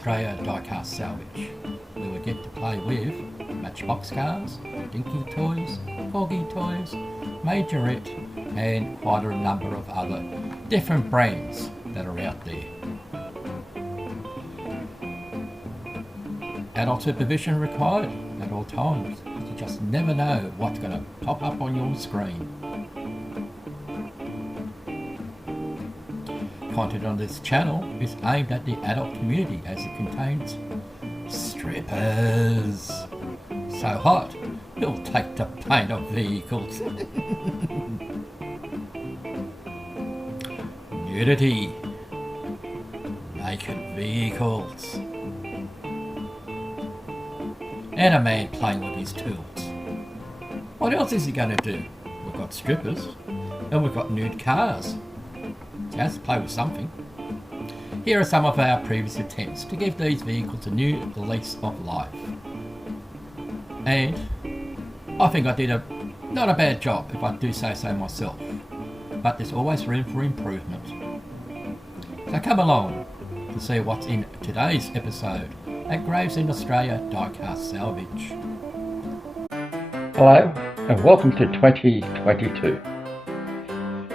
Australia Diecast Salvage, where we get to play with Matchbox cars, Dinky toys, Foggy toys, Majorette, and quite a number of other different brands that are out there. Adult supervision required at all times. You just never know what's going to pop up on your screen. Content on this channel is aimed at the adult community as it contains strippers. So hot, it'll take the paint off vehicles. Nudity. Naked vehicles. And a man playing with his tools. What else is he going to do? We've got strippers and we've got nude cars. So he has to play with something. Here are some of our previous attempts to give these vehicles a new lease of life. And I think I did not a bad job, if I do say so myself. But there's always room for improvement. So come along to see what's in today's episode at Gravesend Australia Diecast Salvage. Hello and welcome to 2022.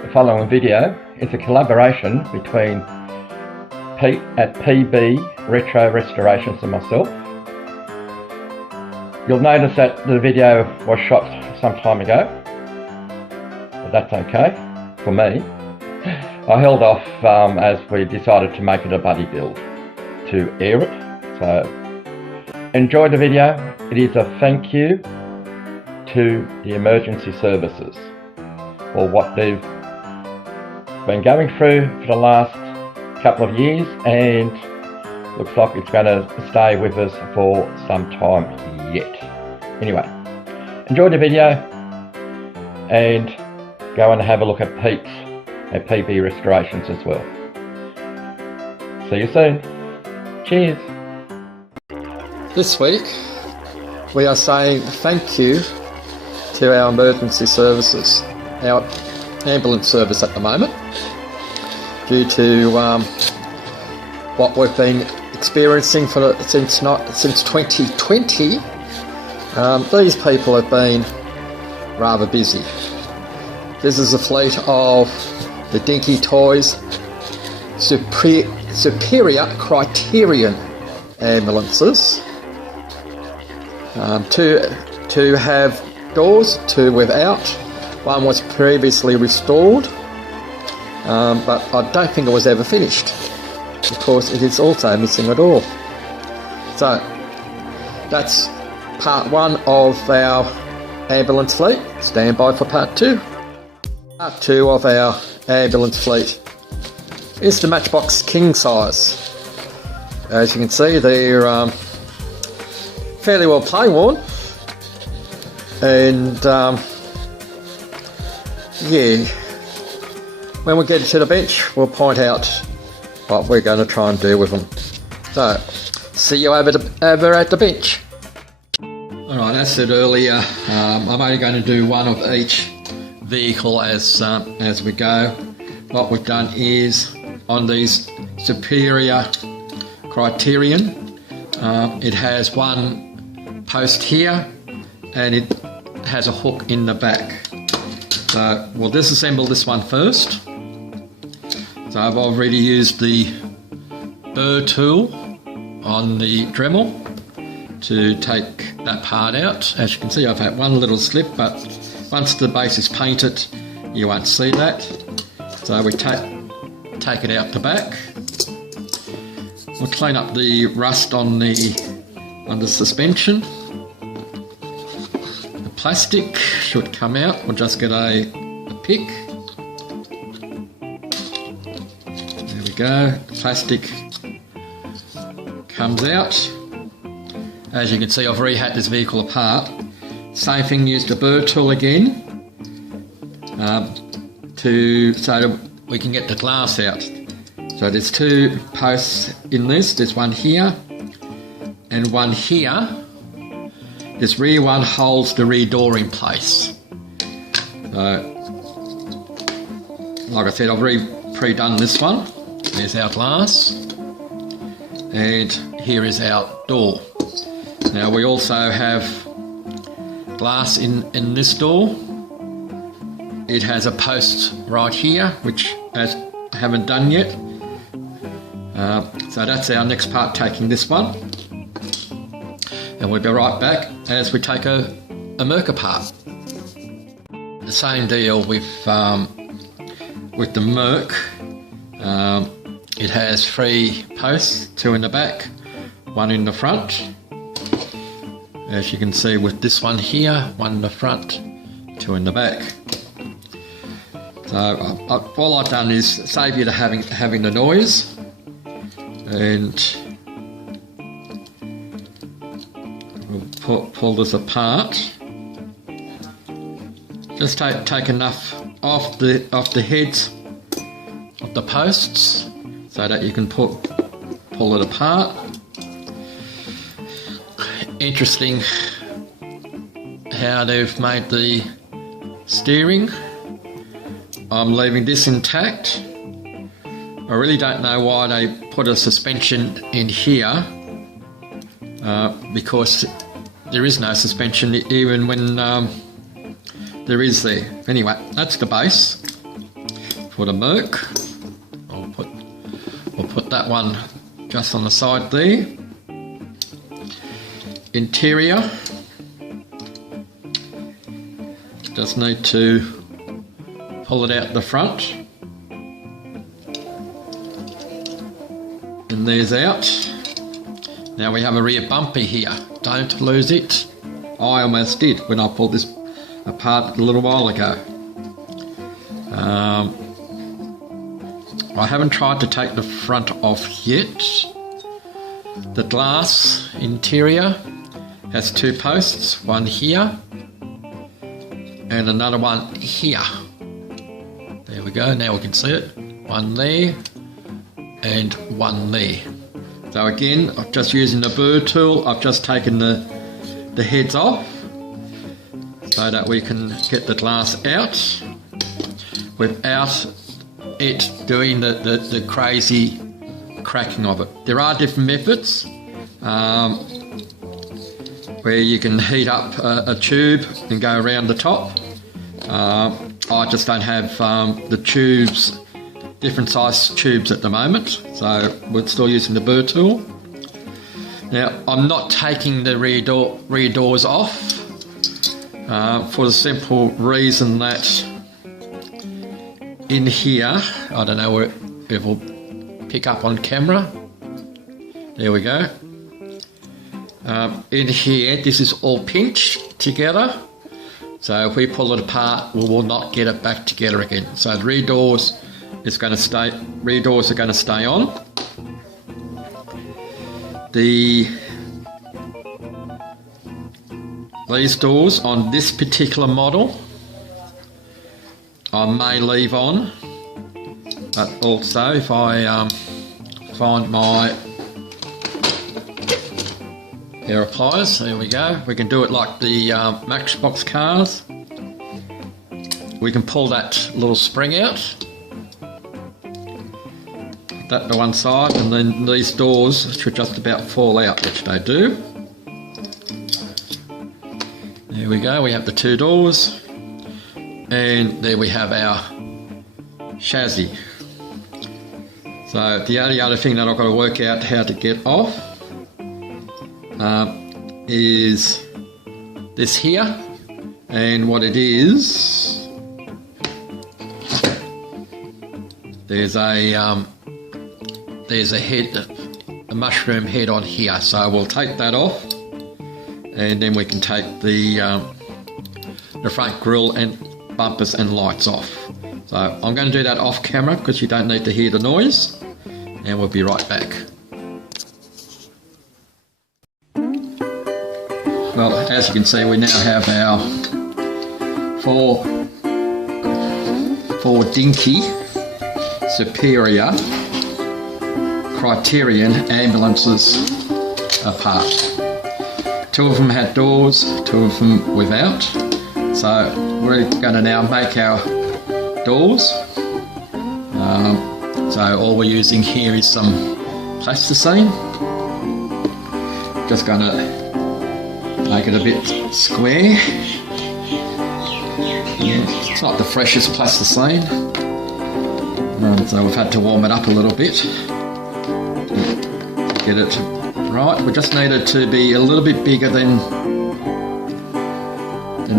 The following video is a collaboration between Pete at PB Retro Restorations and myself. You'll notice that the video was shot some time ago, but that's okay for me. I held off as we decided to make it a buddy build to air it. So enjoy the video. It is a thank you to the emergency services for what they've been going through for the last couple of years, and looks like it's going to stay with us for some time yet. Anyway, enjoy the video and go and have a look at Pete's at PB Restorations as well. See you soon. Cheers. This week we are saying thank you to our emergency services, our ambulance service at the moment, due to what we've been experiencing since 2020. These people have been rather busy. This is a fleet of the Dinky Toys Superior Criterion ambulances. Two have doors, two without. One was previously restored, but I don't think it was ever finished. Of course, it is also missing a door. So that's part one of our ambulance fleet. Stand by for part two. Part two of our ambulance fleet is the Matchbox king size. As you can see, they're fairly well play worn, and yeah, when we get to the bench we'll point out what we're going to try and do with them. So see you over at the bench. Alright, as said earlier, I'm only going to do one of each vehicle as we go. What we've done is on these Superior Criterion, it has one post here and it has a hook in the back. So we'll disassemble this one first. So I've already used the burr tool on the Dremel to take that part out. As you can see, I've had one little slip, but once the base is painted you won't see that. So we take it out the back. We'll clean up the rust on the suspension. The plastic should come out. We'll just get a pick. There we go. The plastic comes out. As you can see, I've already had this vehicle apart. Same thing, used a burr tool again so we can get the glass out. So there's two posts in this. There's one here and one here. This rear one holds the rear door in place. So, like I said, I've already pre-done this one. There's our glass. And here is our door. Now we also have glass in this door. It has a post right here, which I haven't done yet. So that's our next part, taking this one. And we'll be right back as we take a Merc apart. The same deal with the Merc. It has 3 posts, 2 in the back, 1 in the front. As you can see with this one here, 1 in the front, 2 in the back. So all I've done is save you to having the noise, and we'll pull this apart. Just take enough off the heads of the posts so that you can pull it apart. Interesting how they've made the steering. I'm leaving this intact. I really don't know why they put a suspension in here, because there is no suspension even when there is there. Anyway, that's the base for the Merc. We'll put that one just on the side there. Interior. Just need to pull it out the front. And there's out. Now we have a rear bumper here. Don't lose it. I almost did when I pulled this apart a little while ago. I haven't tried to take the front off yet. The glass interior has 2 posts, 1 here and another one here. There we go, now we can see it. 1 there and 1 there. So again, I'm just using the burr tool. I've just taken the heads off so that we can get the glass out without it doing the crazy cracking of it. There are different methods where you can heat up a tube and go around the top. I just don't have the tubes, different size tubes at the moment, so we're still using the burr tool. Now I'm not taking the rear doors off for the simple reason that in here, I don't know if it will pick up on camera. There we go. In here, this is all pinched together. So if we pull it apart, we will not get it back together again. So the rear doors are going to stay on. These doors on this particular model I may leave on, but also if I find my pair of pliers, there we go, we can do it like the Matchbox cars. We can pull that little spring out, that to one side, and then these doors should just about fall out, which they do. There we go, we have the 2 doors. And there we have our chassis. So the only other thing that I've got to work out how to get off is this here, and what it is, there's a head, a mushroom head on here. So we'll take that off, and then we can take the front grille and bumpers and lights off. So I'm going to do that off camera because you don't need to hear the noise, and we'll be right back. Well, as you can see, we now have our four Dinky Superior Criterion ambulances apart. 2 of them had doors, 2 of them without. So we're going to now make our doors. So all we're using here is some plasticine. just going to make it a bit square. It's not the freshest plasticine, so we've had to warm it up a little bit to get it right. We just need it to be a little bit bigger than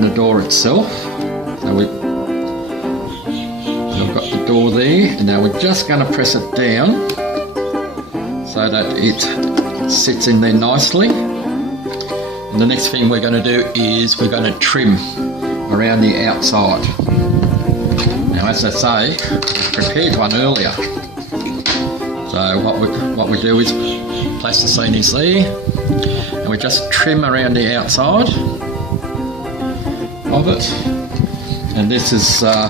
the door itself. So we've got the door there, and now we're just going to press it down so that it sits in there nicely. And the next thing we're going to do is we're going to trim around the outside. Now, as I say, I prepared one earlier. So what we do is plasticine is there, and we just trim around the outside of it. And this is a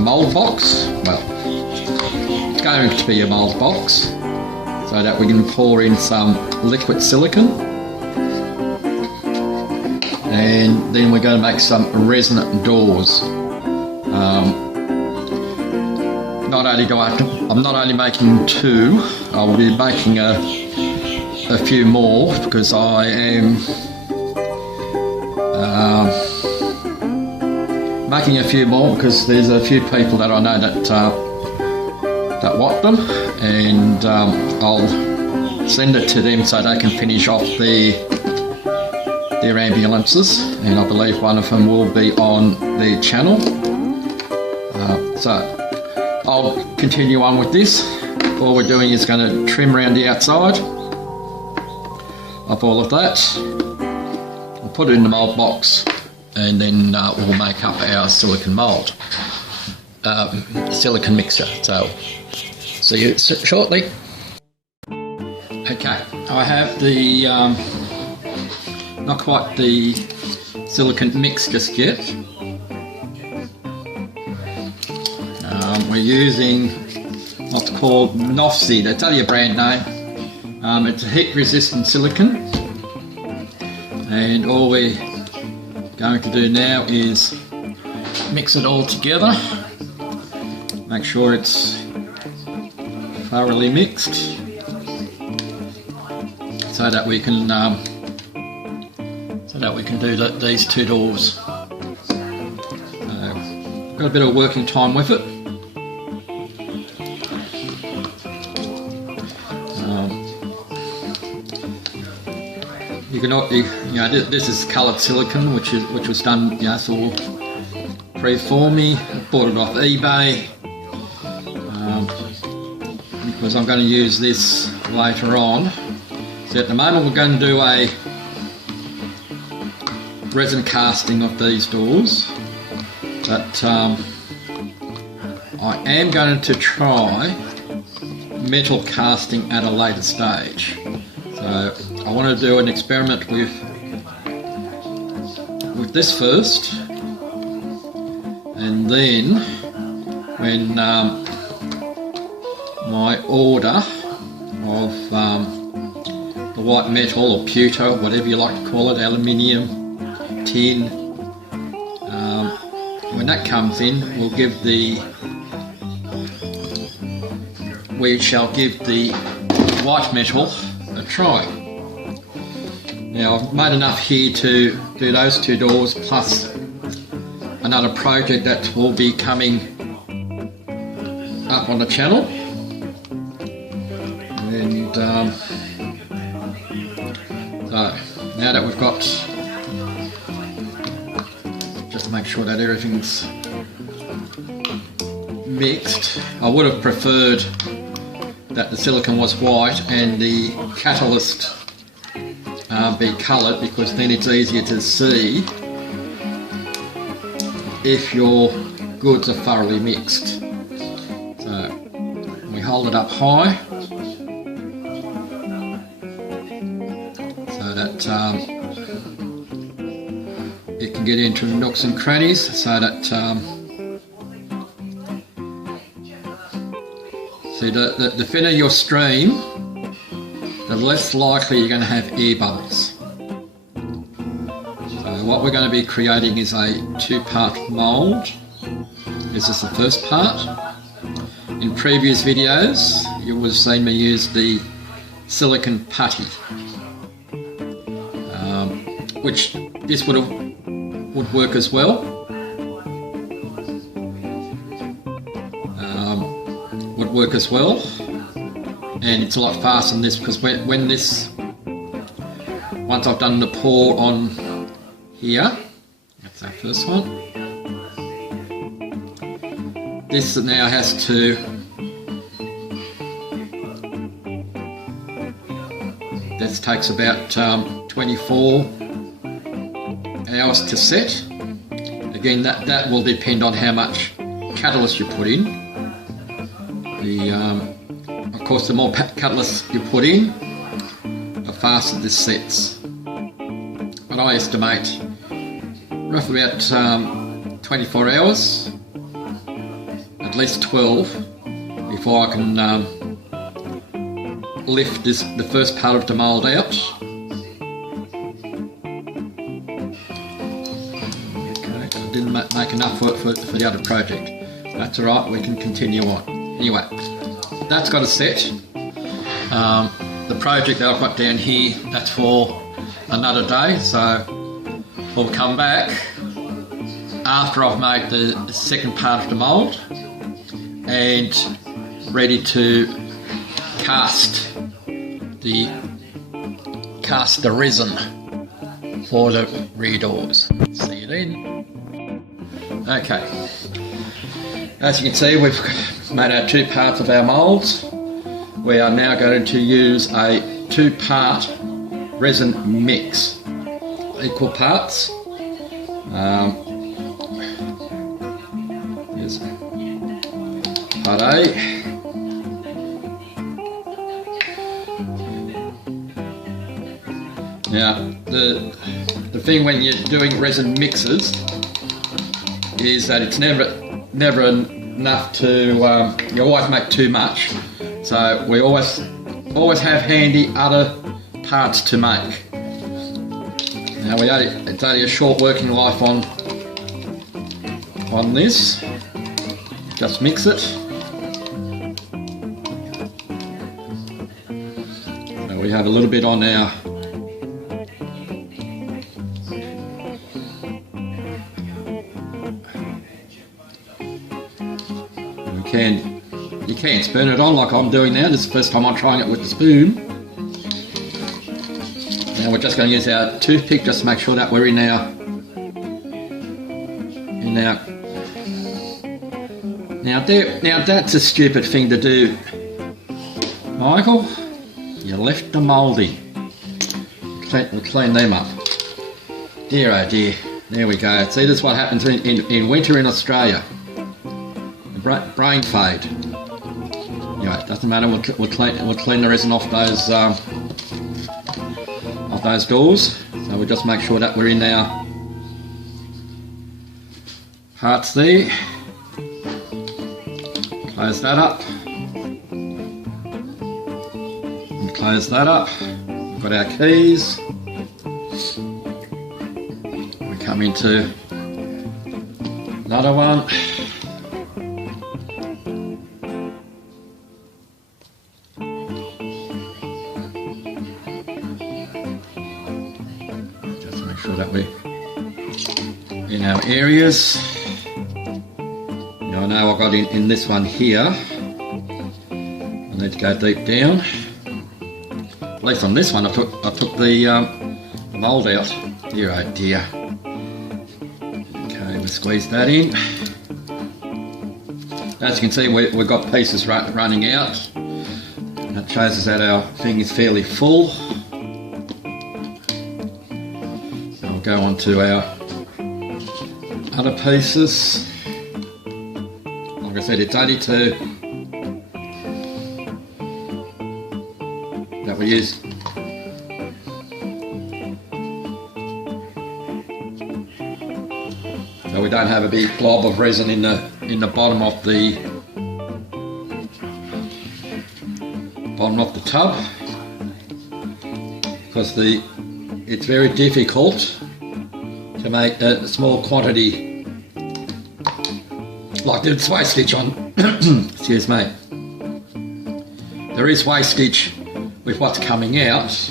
mould box. Well, it's going to be a mould box, so that we can pour in some liquid silicone, and then we're going to make some resonant doors. I'm not only making 2, I will be making a few more, because I am making a few more because there's a few people that I know that want them, and I'll send it to them so they can finish off their ambulances, and I believe one of them will be on their channel. So I'll continue on with this. All we're doing is going to trim around the outside of all of that. We'll put it in the mould box, and then we'll make up our silicone mould, silicone mixture. So see you shortly. Okay, I have the not quite the silicone mix just yet. We're using what's called Nofsi. They tell you a brand name. It's a heat resistant silicone, and all we're going to do now is mix it all together. Make sure it's thoroughly mixed, so that we can do these 2 doors. Got a bit of working time with it. This is coloured silicone, which was done, it's all pre-for me. I bought it off eBay because I'm going to use this later on. So at the moment we're going to do a resin casting of these doors, but I am going to try metal casting at a later stage. So I want to do an experiment with this first, and then when my order of the white metal or pewter, whatever you like to call it, aluminium, tin, when that comes in, we shall give the white metal a try. Now I've made enough here to do those 2 doors, plus another project that will be coming up on the channel. And so now that we've got, just to make sure that everything's mixed, I would have preferred that the silicone was white and the catalyst be coloured, because then it's easier to see if your goods are thoroughly mixed. So we hold it up high so that it can get into the nooks and crannies, so that see, the thinner your stream, the less likely you're going to have air bubbles. So what we're going to be creating is a 2-part mould. This is the first part. In previous videos you would have seen me use the silicon putty, which this would work as well. Would work as well, and it's a lot faster than this, because when this, once I've done the pour on here, that's our first one, this now has to, this takes about 24 hours to set. Again, that will depend on how much catalyst you put in. Of course, the more catalyst you put in, the faster this sets. But I estimate roughly about 24 hours, at least 12, before I can lift the first part of the mould out. Okay, I didn't make enough for the other project. That's alright, we can continue on. Anyway, that's got a set. The project that I've got down here, that's for another day, so we'll come back after I've made the second part of the mould and ready to cast the resin for the rear doors. See you then. Okay, as you can see, we've made our 2 parts of our moulds. We are now going to use a 2-part resin mix, equal parts. Here's part A. Now, the thing when you're doing resin mixes is that it's never enough to, you always make too much. So we always have handy other parts to make. Now it's only a short working life on this. Just mix it. So we have a little bit on our you can spoon it on like I'm doing now. This is the first time I'm trying it with the spoon. Now we're just going to use our toothpick just to make sure that we're in our now that's a stupid thing to do, Michael. You left the mouldy. We'll clean them up. Dear oh dear. There we go. See, this is what happens in winter in Australia. Brain fade. Anyway, it doesn't matter. We'll clean the resin off those doors. So we'll just make sure that we're in our parts there. Close that up. And close that up. We've got our keys. We come into another one. Sure that we're in our areas. Now I know I've got in this one here. I need to go deep down. At least on this one, I took the mould out. Dear oh dear. Okay, we'll squeeze that in. As you can see, we've got pieces running out. That shows us that our thing is fairly full. Go on to our other pieces. Like I said, it's only 2 that we use. So we don't have a big glob of resin in the bottom of the tub, because it's very difficult to make a small quantity, like there's wastage on, excuse me. There is wastage with what's coming out,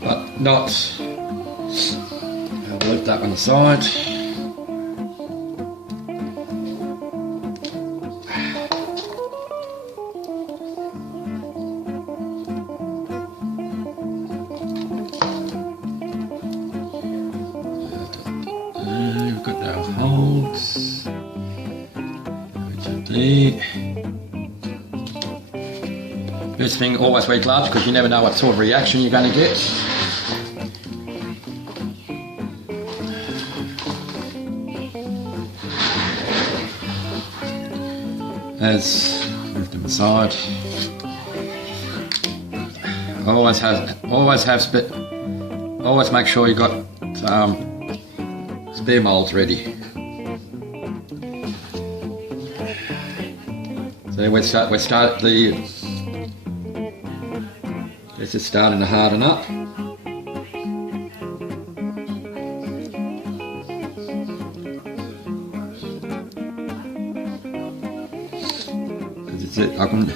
but not. I'll leave that one aside. We've got our holes. First thing, always wear gloves because you never know what sort of reaction you're going to get. Move them aside. Always make sure you've got spare moulds ready. So this is starting to harden up. Because I can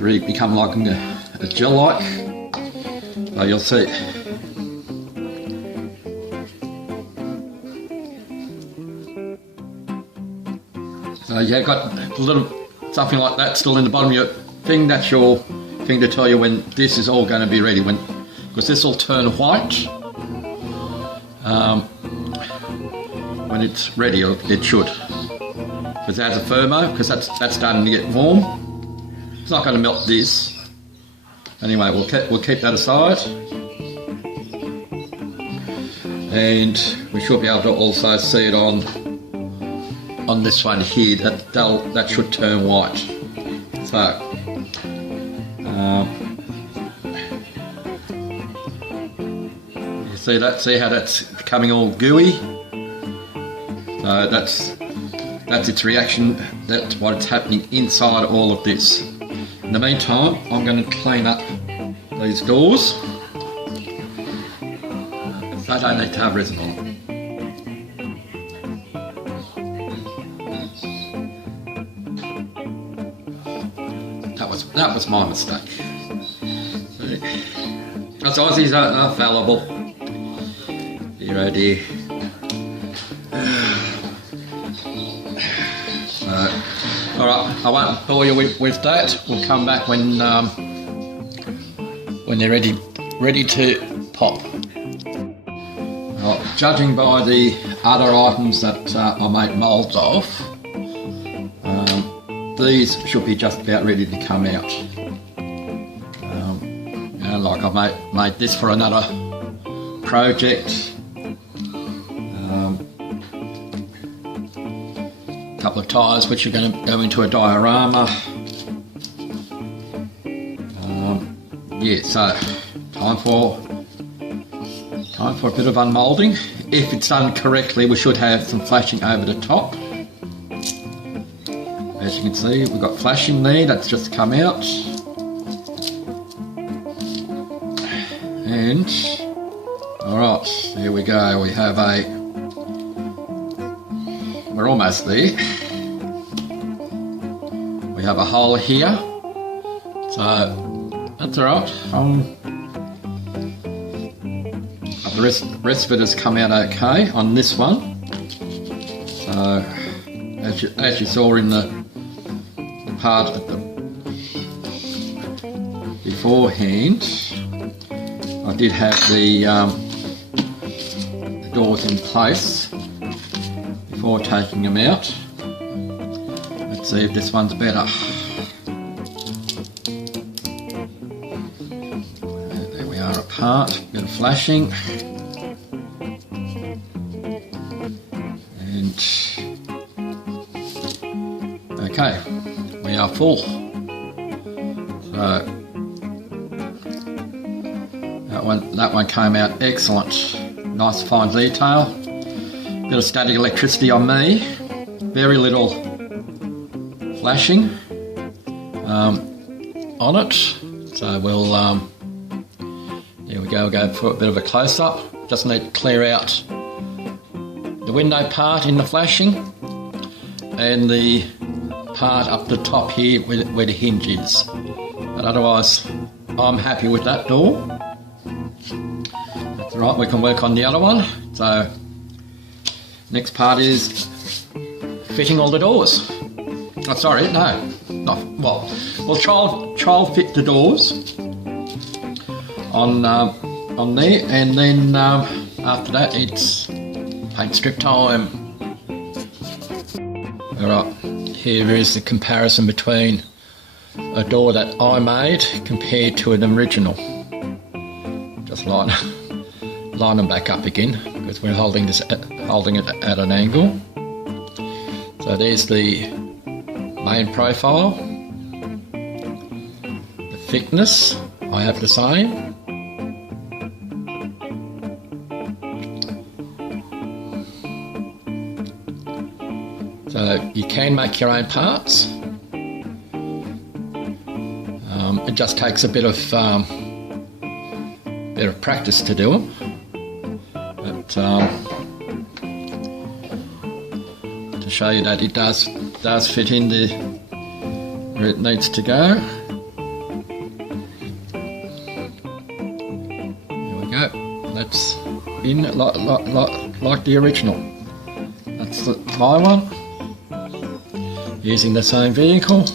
really become like a gel-like. So you'll see. So you've got a little something like that still in the bottom of your thing. That's your thing to tell you when this is all going to be ready. Because this will turn white when it's ready. It should. Because it has a thermo. Because that's starting to get warm. It's not going to melt this. Anyway, we'll keep that aside. And we should be able to also see it on this one here. That should turn white. So you see that? See how that's becoming all gooey? So that's its reaction. That's what's happening inside all of this. In the meantime, I'm going to clean up these doors. They don't need to have resin on them. That was my mistake. Us Aussies are fallible. You ready? Alright, I won't bore you with that. We'll come back when they're ready to pop. Well, judging by the other items that I make moulds of, these should be just about ready to come out. Like I made this for another project. Couple of tyres which are going to go into a diorama. Yeah, so time for a bit of unmoulding. If it's done correctly, we should have some flashing over the top. As you can see, we've got flashing there, that's just come out. And, alright, here we go, we're almost there. We have a hole here, so that's alright. The rest of it has come out okay on this one. So, as you saw in the part at the beforehand, I did have the doors in place before taking them out. Let's see if this one's better. There we are apart, bit of flashing. And okay, we are full. So that one came out excellent. Nice fine detail. Bit of static electricity on me. Very little flashing on it. So we'll there we go. We'll go for a bit of a close up. Just need to clear out the window part in the flashing and the part up the top here where the hinge is. But otherwise, I'm happy with that door. That's right, we can work on the other one. So next part is fitting all the doors. Oh, sorry, no, not well. We'll trial fit the doors on there, and then after that it's paint strip time. All right, here is the comparison between a door that I made compared to an original. Just line them back up again because we're holding it at an angle. So there's the main profile. The thickness I have the same. So you can make your own parts. It just takes a bit of practice to do them. But to show you that it does fit in where it needs to go. There we go. That's in like the original. That's my one. Using the same vehicle.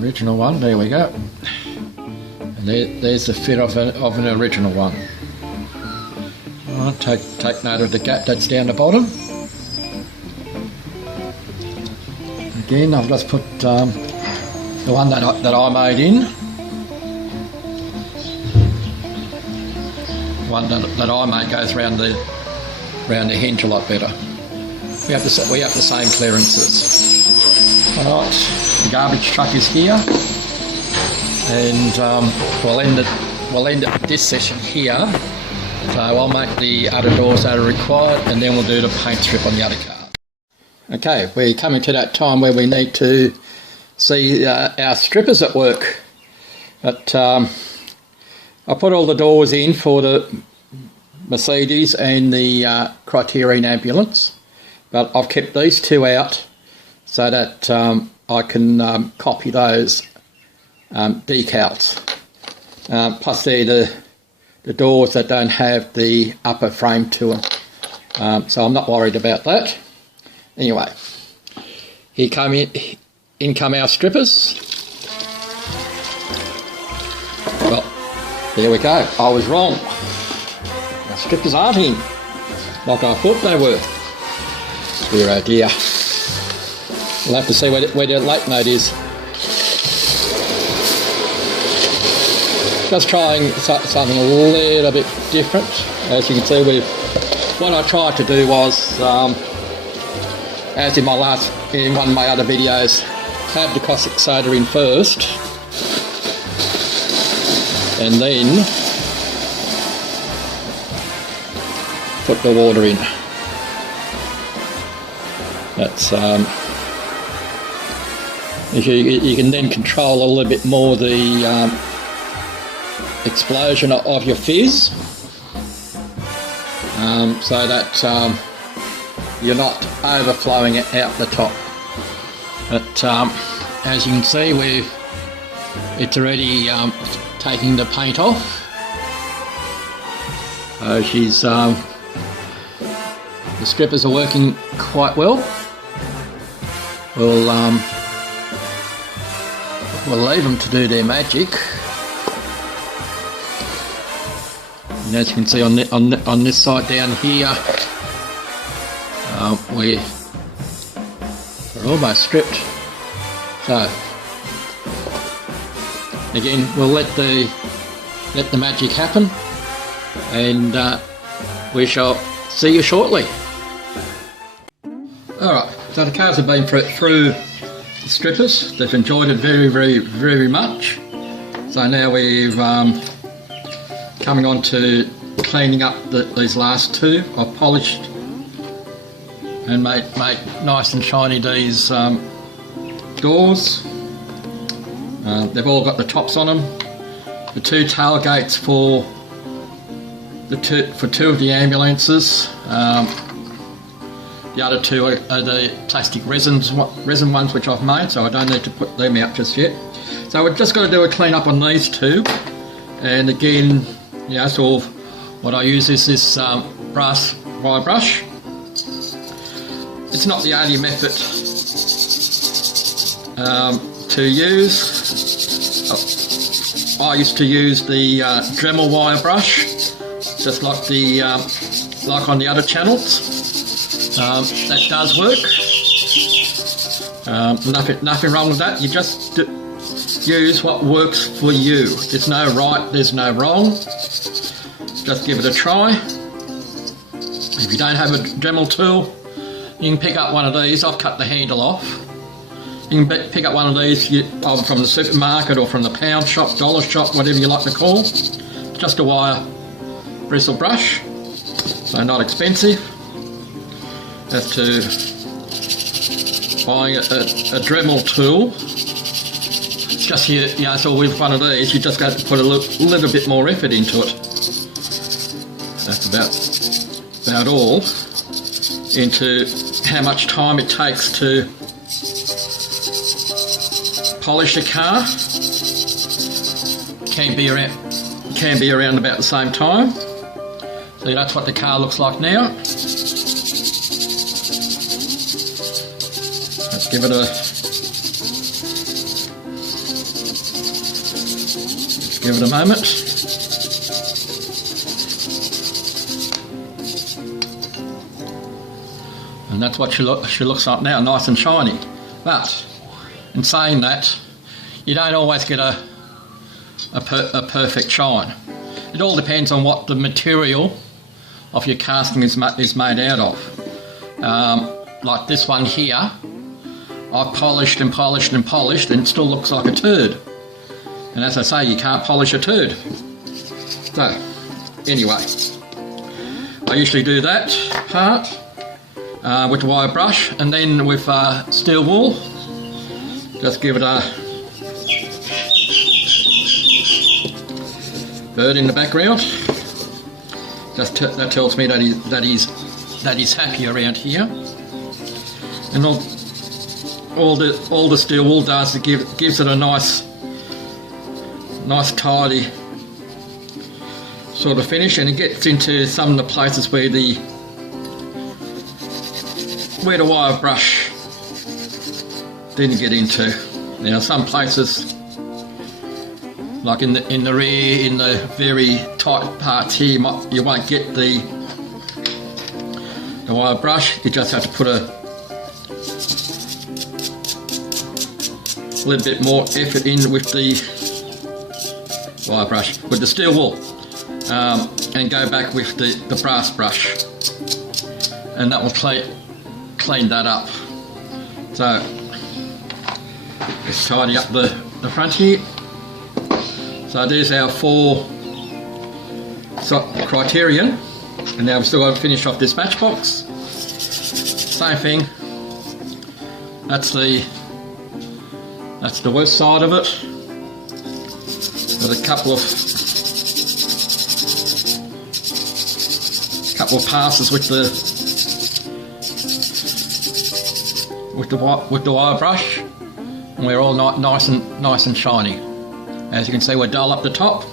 Original one, there we go. And there's the fit of an original one. Alright, take note of the gap that's down the bottom. Again, I've just put the one that I made in. One that I made goes round the hinge a lot better. We have the same clearances. Alright, the garbage truck is here, and we'll end this session here. So I'll make the other doors that are required, and then we'll do the paint strip on the other car. Okay, we're coming to that time where we need to see our strippers at work. But I put all the doors in for the Mercedes and the Criterion ambulance, but I've kept these two out so that I can copy those decals. Plus they're the doors that don't have the upper frame to them, so I'm not worried about that. Anyway, in come our strippers. Well, there we go. I was wrong. Our strippers aren't in, like I thought they were. Dear oh dear. We'll have to see where the late note is. Just trying something a little bit different. As you can see, what I tried to do was, as in one of my other videos, have the caustic soda in first, and then put the water in. That's you can then control a little bit more the explosion of your fizz, so that you're not overflowing it out the top. But as you can see, it's already taking the paint off. So the strippers are working quite well. We'll leave them to do their magic. And as you can see on this side down here, we're almost stripped. So again, we'll let the magic happen, and we shall see you shortly. Alright, so the cars have been through the strippers. They've enjoyed it very, very, very much. So now we're coming on to cleaning up these last two. I've polished and made nice and shiny these doors. They've all got the tops on them. The two tailgates for two of the ambulances The other two are the plastic resin ones which I've made, so I don't need to put them out just yet. So we're just got to do a clean up on these two. And again, yeah, so what I use is this brass wire brush. It's not the only method to use. I used to use the Dremel wire brush, just like the like on the other channels. That does work. Nothing wrong with that. You just use what works for you. There's no right, there's no wrong. Just give it a try. If you don't have a Dremel tool, you can pick up one of these. I've cut the handle off. You can pick up one of these either from the supermarket or from the pound shop, dollar shop, whatever you like to call. Just a wire bristle brush, so not expensive. As to buying a Dremel tool, just here, so with one of these, you just got to put a little bit more effort into it. That's about all. Into how much time it takes to polish a car. Can be around about the same time. So that's what the car looks like now. Let's give it a moment. And that's what she looks like now, nice and shiny. But in saying that, you don't always get a perfect shine. It all depends on what the material of your casting is made out of. Like this one here, I've polished and polished and polished, and it still looks like a turd. And as I say, you can't polish a turd. So, anyway, I usually do that part with the wire brush, and then with steel wool, just give it a bird in the background. Just that tells me that he's happy around here. And all the steel wool does is gives it a nice tidy sort of finish, and it gets into some of the places where the wire brush didn't get into. Now some places, like in the rear, in the very tight parts here, you won't get the wire brush. You just have to put a little bit more effort in with the wire brush, with the steel wool, and go back with the brass brush, and that will clean that up. So let's tidy up the front here. So there's our 4 criterion, and now we've still got to finish off this matchbox. Same thing. That's the worst side of it. There's a couple of passes with the wire brush, and we're all nice and shiny. As you can see, we're dull up the top.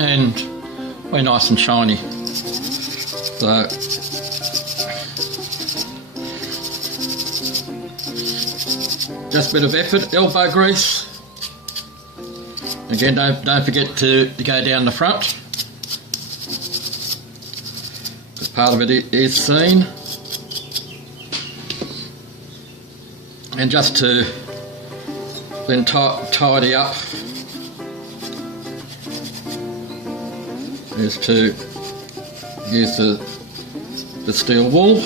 And we're nice and shiny. So just a bit of effort, elbow grease. Again, don't forget to go down the front, because part of it is seen. And just to then tidy up is to use the steel wool.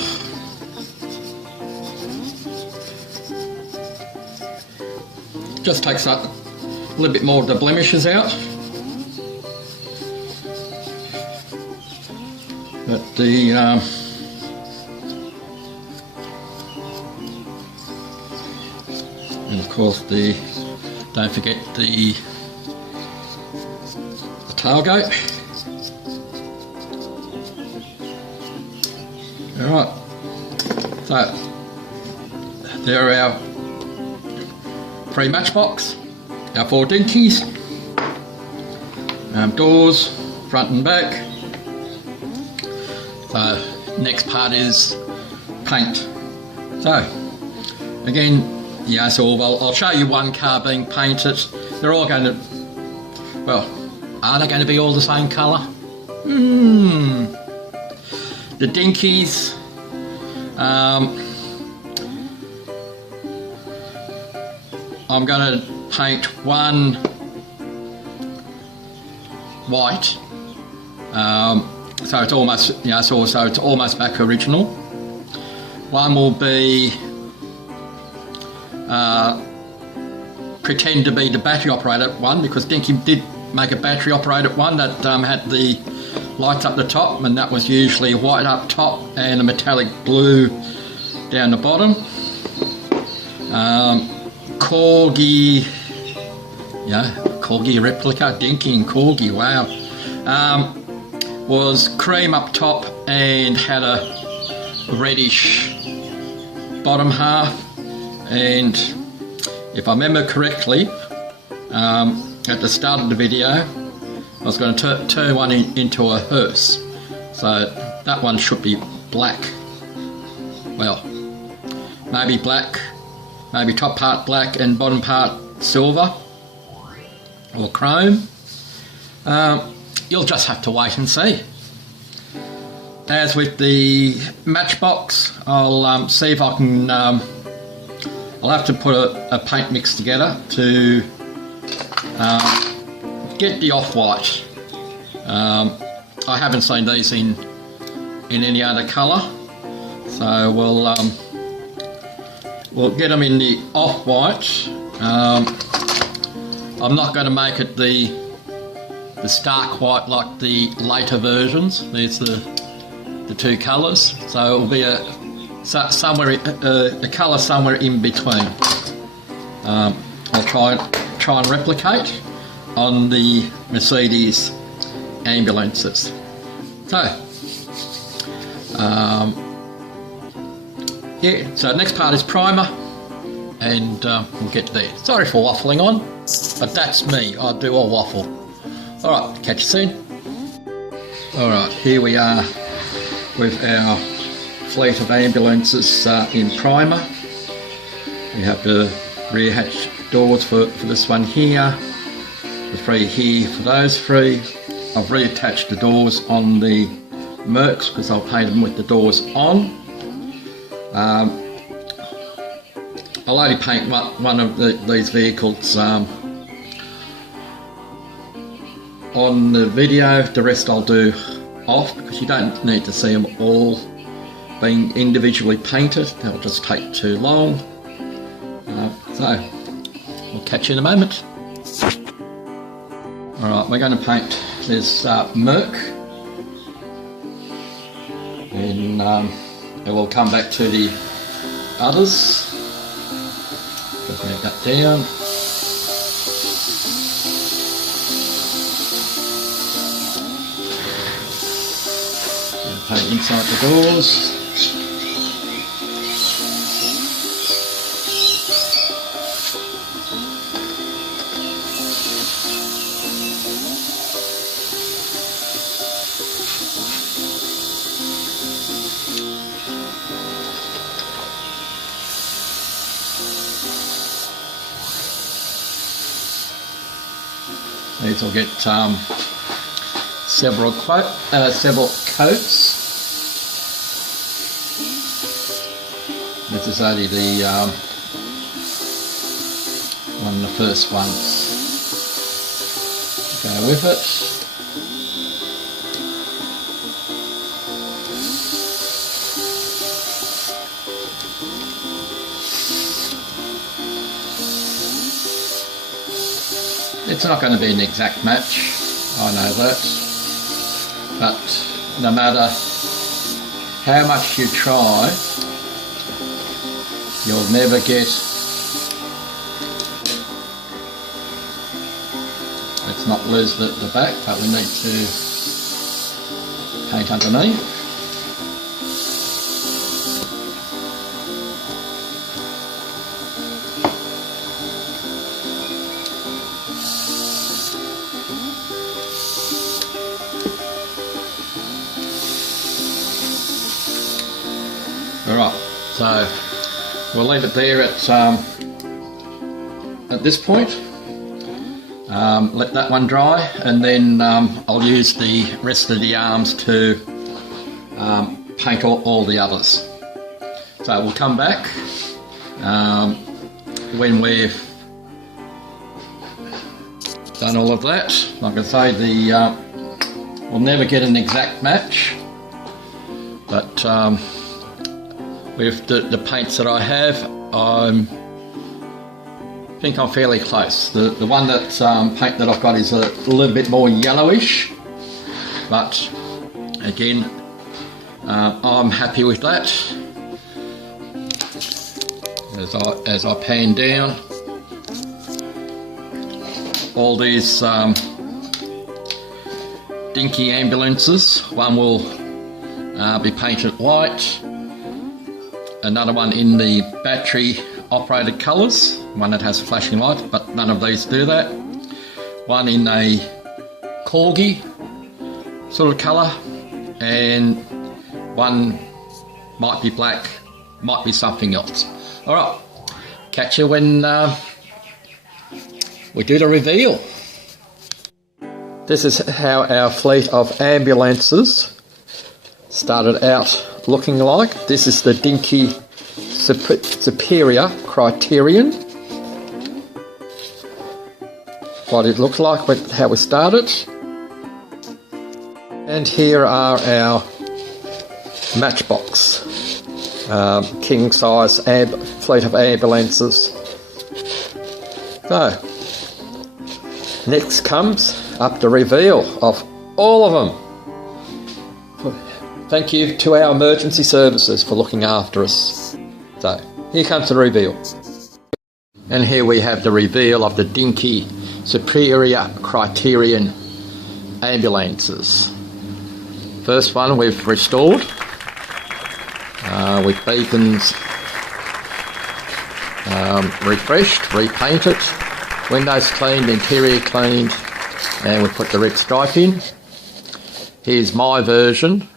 Just takes up a little bit more of the blemishes out. But and of course the Don't forget the tailgate. Alright, so there are our 3 matchbox, our 4 dinkies, doors, front and back. So next part is paint. So again, yeah, so I'll show you one car being painted. They're all going to, well, are they going to be all the same colour? The dinkies, I'm going to paint one white, so it's almost, you know, so it's almost back original. One will be pretend to be the battery operated one, because Dinky did make a battery operated one that had the lights up the top, and that was usually white up top and a metallic blue down the bottom. Corgi, yeah, Corgi replica, Dinky and Corgi, wow. Was cream up top and had a reddish bottom half, and if I remember correctly, at the start of the video I was going to turn one into a hearse, so that one should be black. Well, maybe black, maybe top part black and bottom part silver or chrome. You'll just have to wait and see. As with the matchbox, I'll see if I can, I'll have to put a paint mix together to get the off-white. I haven't seen these in any other colour, so we'll get them in the off-white. I'm not going to make it the stark white like the later versions. There's the 2 colours, so it'll be a colour somewhere in between. I'll try and replicate on the Mercedes ambulances. So yeah, so next part is primer, and we'll get there. Sorry for waffling on, but that's me, I do a waffle. Alright, catch you soon. Alright, here we are with our fleet of ambulances in primer. We have the rear hatch doors for this one here, the 3 here for those 3. I've reattached the doors on the Mercs because I'll paint them with the doors on. I'll only paint one of these vehicles on the video, the rest I'll do off, because you don't need to see them all being individually painted, that'll just take too long. So we'll catch you in a moment. Alright, we're going to paint this Merc, and we'll come back to the others. Just make that down. Paint inside the doors. These will get several coats. This is only the one of the first ones to go with it. It's not going to be an exact match, I know that, but no matter how much you try, you'll never get Let's not lose the back, but we need to paint underneath. Alright, so we'll leave it there at this point. Let that one dry, and then I'll use the rest of the arms to paint all the others. So we'll come back when we've done all of that. Like I say, we'll never get an exact match, but with the paints that I have, I think I'm fairly close. The one that paint that I've got is a little bit more yellowish, but again, I'm happy with that. As I pan down, all these Dinky ambulances, one will be painted white, another one in the battery operated colours, one that has flashing light, but none of these do that. One in a corgi sort of colour, and one might be black, might be something else. Alright, catch you when we do the reveal. This is how our fleet of ambulances started out looking like. This is the Dinky Superior Criterion. What it looks like, how we started. And here are our Matchbox king size fleet of ambulances. So, next comes up the reveal of all of them. Thank you to our emergency services for looking after us. So, here comes the reveal. And here we have the reveal of the Dinky Superior Criterion ambulances. First one we've restored with beacons refreshed, repainted, windows cleaned, interior cleaned, and we put the red stripe in. Here's my version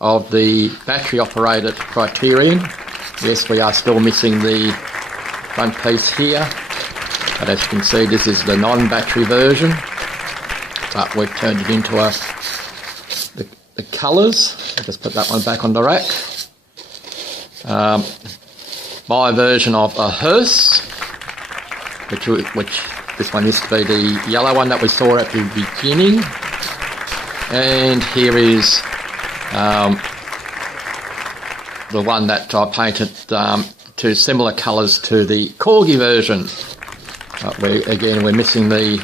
of the battery operated Criterion. Yes, we are still missing the front piece here, but as you can see, this is the non-battery version, but we've turned it into the colours. I'll just put that one back on the rack. My version of a hearse, which this one used to be the yellow one that we saw at the beginning, and here is the one that I painted to similar colours to the corgi version. We're missing the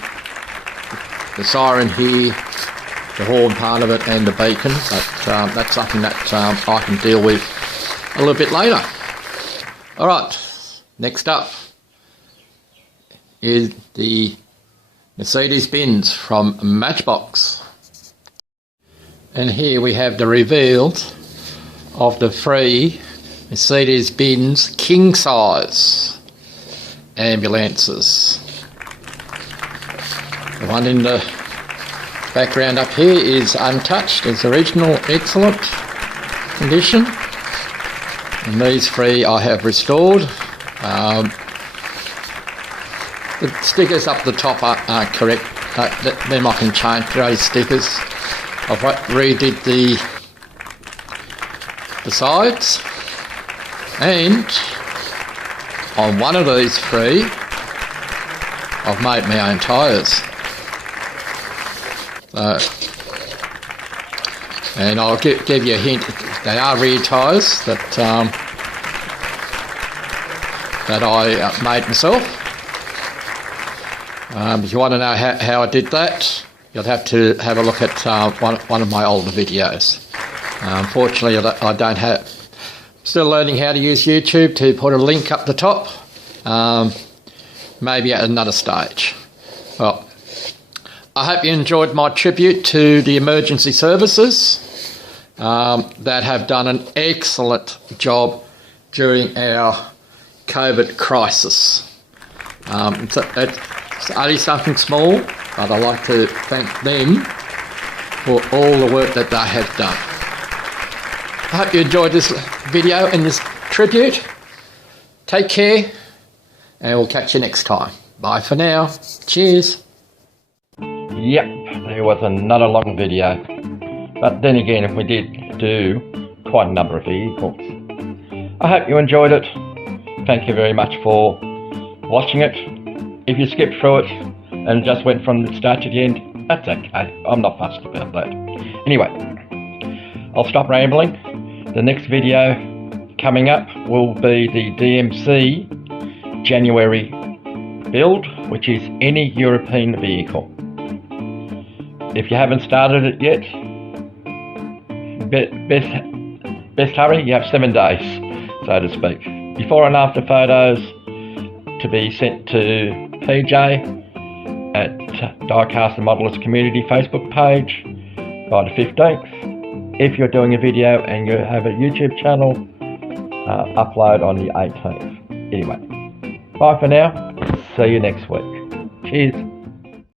siren here, the horn part of it, and the beacon, but that's something that I can deal with a little bit later. Alright, next up is the Mercedes-Benz from Matchbox. And here we have the reveals of the three Mercedes-Benz king size ambulances. The one in the background up here is untouched, it's original, excellent condition. And these three I have restored. The stickers up the top aren't correct, them I can change those stickers. I've redid the sides, and on one of these three I've made my own tyres. And I'll give you a hint, they are rear tyres that I made myself. If you want to know how I did that, you'll have to have a look at one of my older videos. Unfortunately, I don't have. Still learning how to use YouTube to put a link up the top. Maybe at another stage. Well, I hope you enjoyed my tribute to the emergency services that have done an excellent job during our COVID crisis. It's only something small, but I'd like to thank them for all the work that they have done. I hope you enjoyed this video and this tribute. Take care, and we'll catch you next time. Bye for now. Cheers. Yep, there was another long video. But then again, we did do quite a number of vehicles. I hope you enjoyed it. Thank you very much for watching it. If you skipped through it and just went from the start to the end, that's okay. I'm not fussed about that. Anyway, I'll stop rambling. The next video coming up will be the DMC January build, which is any European vehicle. If you haven't started it yet, best hurry. You have 7 days, so to speak. Before and after photos to be sent to PJ at Diecast and Modelers Community Facebook page by the 15th. If you're doing a video and you have a YouTube channel, upload on the 18th. Anyway, bye for now. See you next week. Cheers.